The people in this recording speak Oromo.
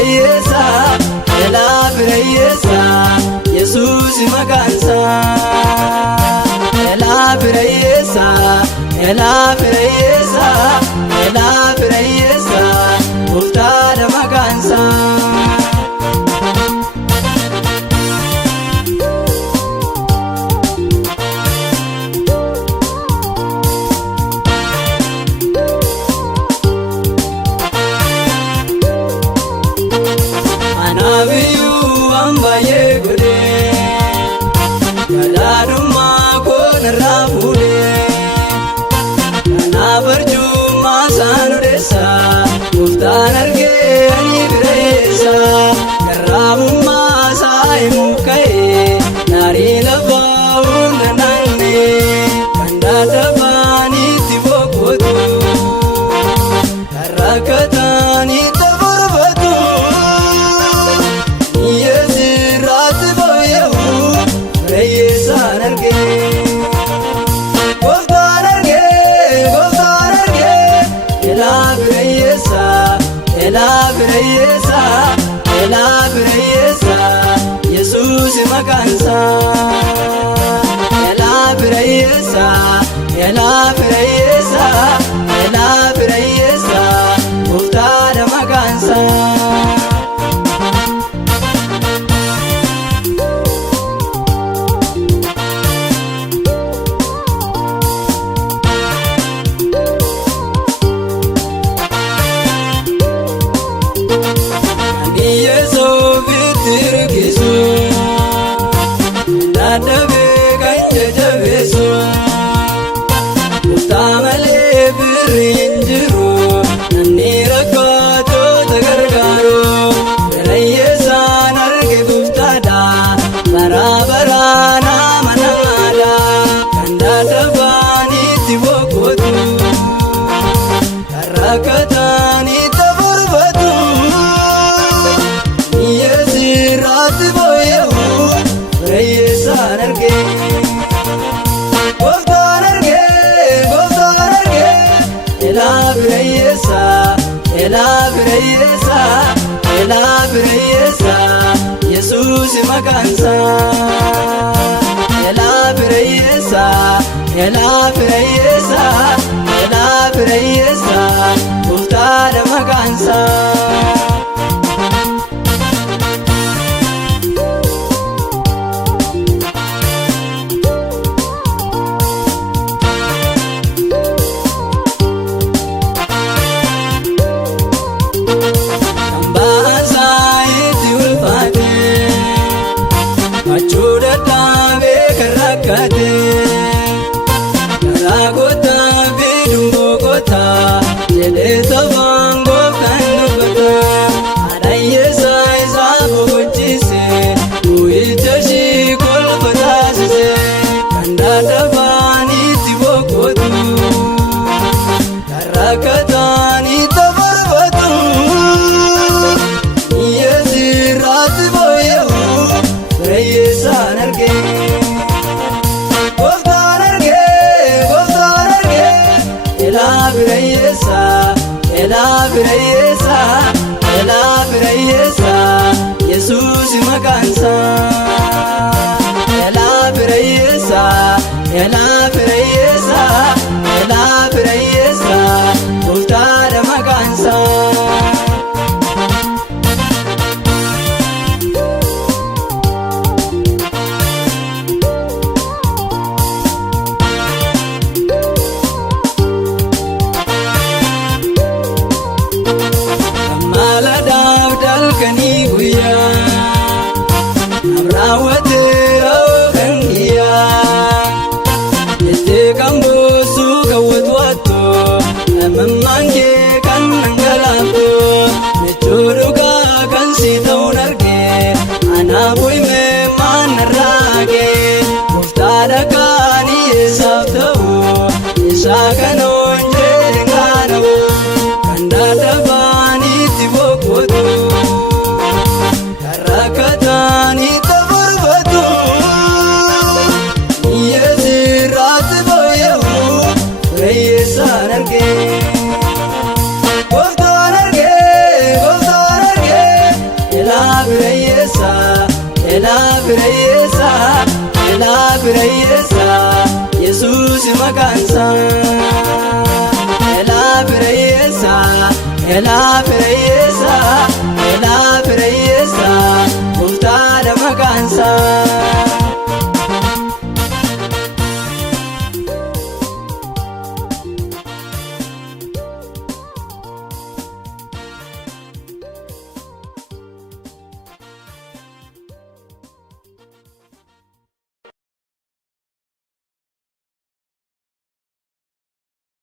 birayesa, ela birayesa, Yesus makansa. Ela birayesa, ela birayesa, ela birayesa, Muftada makansa. Anabiyu ambaye gode, kadaduma kona rafude, kanabarju masanu desa, muftan arge ani biresa, karamu masai mukai, nari lava undanane, kandada bani tibokotu, karakatani taburbatu. Ela birayesa, ela birayesa, Yesus makansa. Ela birayesa, ela birayesa, ela birayesa, Muftada makansa. Tirgisu, nadabe kanje jabesu, utamale birinjiru, nanira kato tagargaru, birayesa narge muftada, barabara nama namada, kandada bani tibokotu, karakatani taburbatu. Ela birayesa, ela birayesa, Yesus makansa. Ela birayesa, ela birayesa, ela birayesa, Muftada makansa. Karagota bidungogota, jedeta bango kanubata, adayesa isabu kuchise, uitashi kolpatasise, kandada bani tibokotu, karakatani tabarbatu, yesirati boyehu, birayesa narge. Ela birayesa, ela birayesa, ela birayesa, Yesus makansa. Ela birayesa, ela birayesa, ela birayesa, Muftada makansa. Kani guya, abrawate okangiya, ete kambo suka wetwato, amamange kan nangalato, mechoruga kan sitaunarge, anaboy me manarage, Muftada kani esabtao, esakanonje dengano, kandada bani tibokotu. Karakatani taburbatu, firayyeessa elaa firayyeessa Yesuus maqaansa elaa firayyeessa elaa firayyeessa elaa firayyeessa Gooftaadha maqaansa.